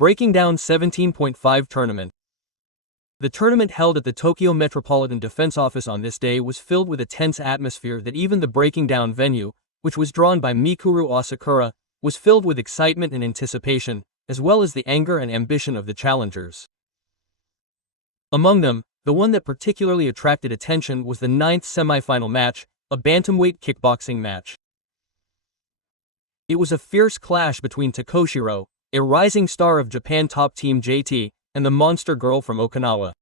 BreakingDown17.5 tournament. The tournament held at the Tokyo Metropolitan Defense Office on this day was filled with a tense atmosphere that even the Breaking Down venue, which was drawn by Mikuru Asakura, was filled with excitement and anticipation, as well as the anger and ambition of the challengers. Among them, the one that particularly attracted attention was the 9th semifinal match, a bantamweight kickboxing match. It was a fierce clash between Takoshiro, a rising star of Japan top team JT, and the monster girl from Okinawa.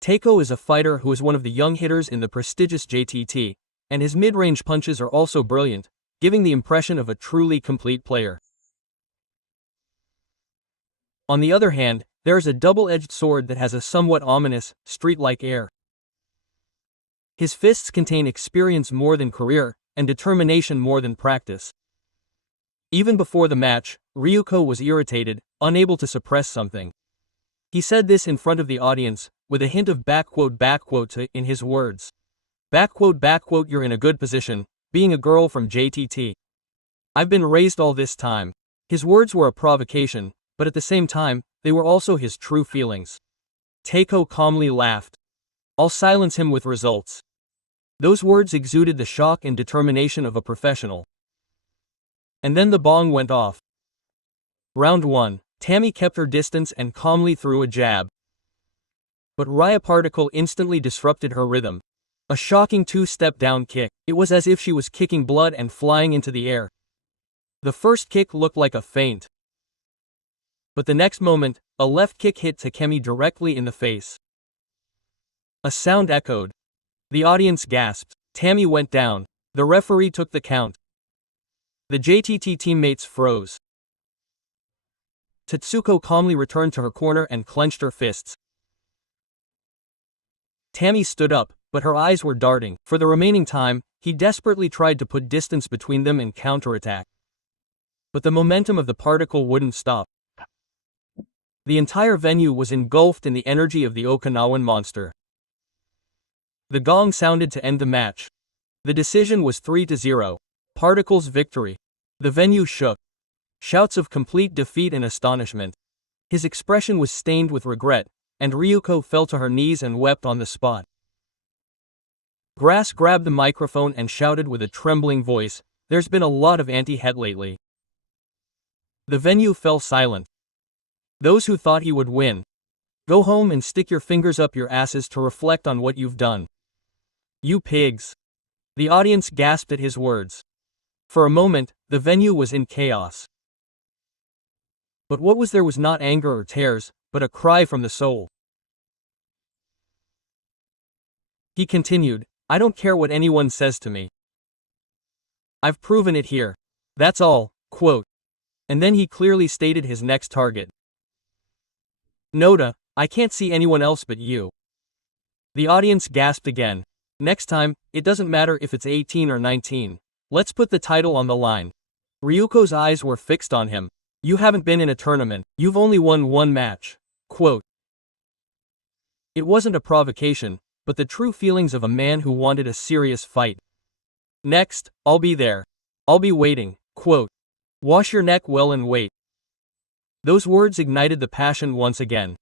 Takeo is a fighter who is one of the young hitters in the prestigious JTT, and his mid-range punches are also brilliant, giving the impression of a truly complete player. On the other hand, there is a double-edged sword that has a somewhat ominous, street-like air. His fists contain experience more than career, and determination more than practice. Even before the match, Ryuko was irritated, unable to suppress something. He said this in front of the audience, with a hint of backquote to in his words. Backquote, you're in a good position, being a girl from JTT. I've been raised all this time. His words were a provocation, but at the same time, they were also his true feelings. Takeo calmly laughed. I'll silence him with results. Those words exuded the shock and determination of a professional. And then the bong went off. Round 1. Tammy kept her distance and calmly threw a jab. But Raya Particle instantly disrupted her rhythm. A shocking two-step down kick. It was as if she was kicking blood and flying into the air. The first kick looked like a feint. But the next moment, a left kick hit Takemi directly in the face. A sound echoed. The audience gasped. Tammy went down. The referee took the count. The JTT teammates froze. Tatsuko calmly returned to her corner and clenched her fists. Tammy stood up, but her eyes were darting. For the remaining time, he desperately tried to put distance between them and counterattack. But the momentum of the particle wouldn't stop. The entire venue was engulfed in the energy of the Okinawan monster. The gong sounded to end the match. The decision was 3-0. Particle's victory. The venue shook. Shouts of complete defeat and astonishment. His expression was stained with regret, and Ryuko fell to her knees and wept on the spot. Grass grabbed the microphone and shouted with a trembling voice, "There's been a lot of anti-het lately." The venue fell silent. Those who thought he would win. Go home and stick your fingers up your asses to reflect on what you've done. You pigs. The audience gasped at his words. For a moment, the venue was in chaos. But what was there was not anger or tears, but a cry from the soul. He continued, I don't care what anyone says to me. I've proven it here. That's all, quote. And then he clearly stated his next target. Noda, I can't see anyone else but you. The audience gasped again. Next time, it doesn't matter if it's 18 or 19. Let's put the title on the line. Ryuko's eyes were fixed on him. You haven't been in a tournament. You've only won one match. Quote. It wasn't a provocation, but the true feelings of a man who wanted a serious fight. Next, I'll be there. I'll be waiting. Quote. Wash your neck well and wait. Those words ignited the passion once again.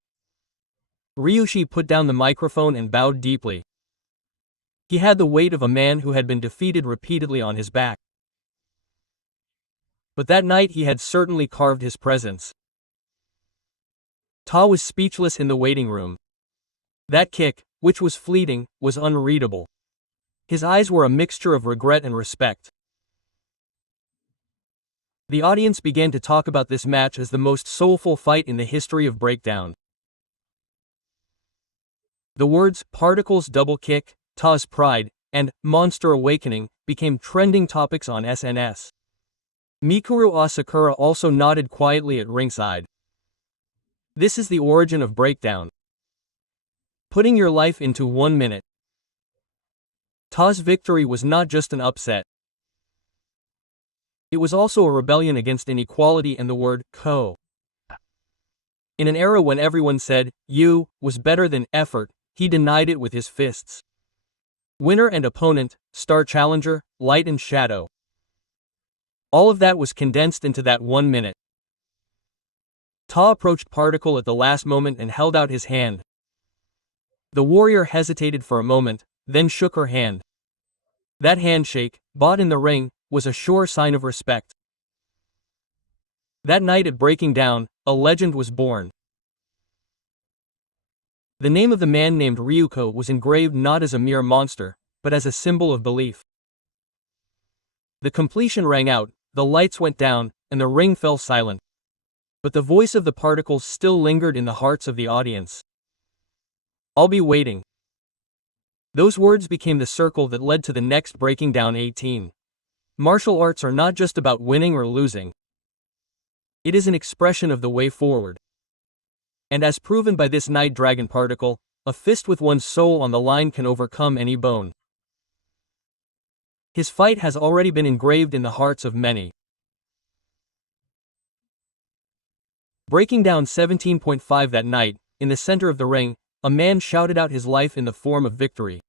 Ryushi put down the microphone and bowed deeply. He had the weight of a man who had been defeated repeatedly on his back. But that night he had certainly carved his presence. Ta was speechless in the waiting room. That kick, which was fleeting, was unreadable. His eyes were a mixture of regret and respect. The audience began to talk about this match as the most soulful fight in the history of Breakdown. The words, Particle's double kick, Ta's pride, and Monster Awakening became trending topics on SNS. Mikuru Asakura also nodded quietly at ringside. This is the origin of Breakdown. Putting your life into 1 minute. Ta's victory was not just an upset. It was also a rebellion against inequality and the word ko. In an era when everyone said, you, was better than effort, he denied it with his fists. Winner and opponent, star challenger, light and shadow. All of that was condensed into that 1 minute. Ta approached Particle at the last moment and held out his hand. The warrior hesitated for a moment, then shook her hand. That handshake, bought in the ring, was a sure sign of respect. That night at Breaking Down, a legend was born. The name of the man named Ryuko was engraved not as a mere monster, but as a symbol of belief. The completion rang out, the lights went down, and the ring fell silent. But the voice of the Particles still lingered in the hearts of the audience. "I'll be waiting." Those words became the circle that led to the next Breaking Down 18. Martial arts are not just about winning or losing. It is an expression of the way forward. And as proven by this Night Dragon Particle, a fist with one's soul on the line can overcome any bone. His fight has already been engraved in the hearts of many. Breaking Down 17.5 that night, in the center of the ring, a man shouted out his life in the form of victory.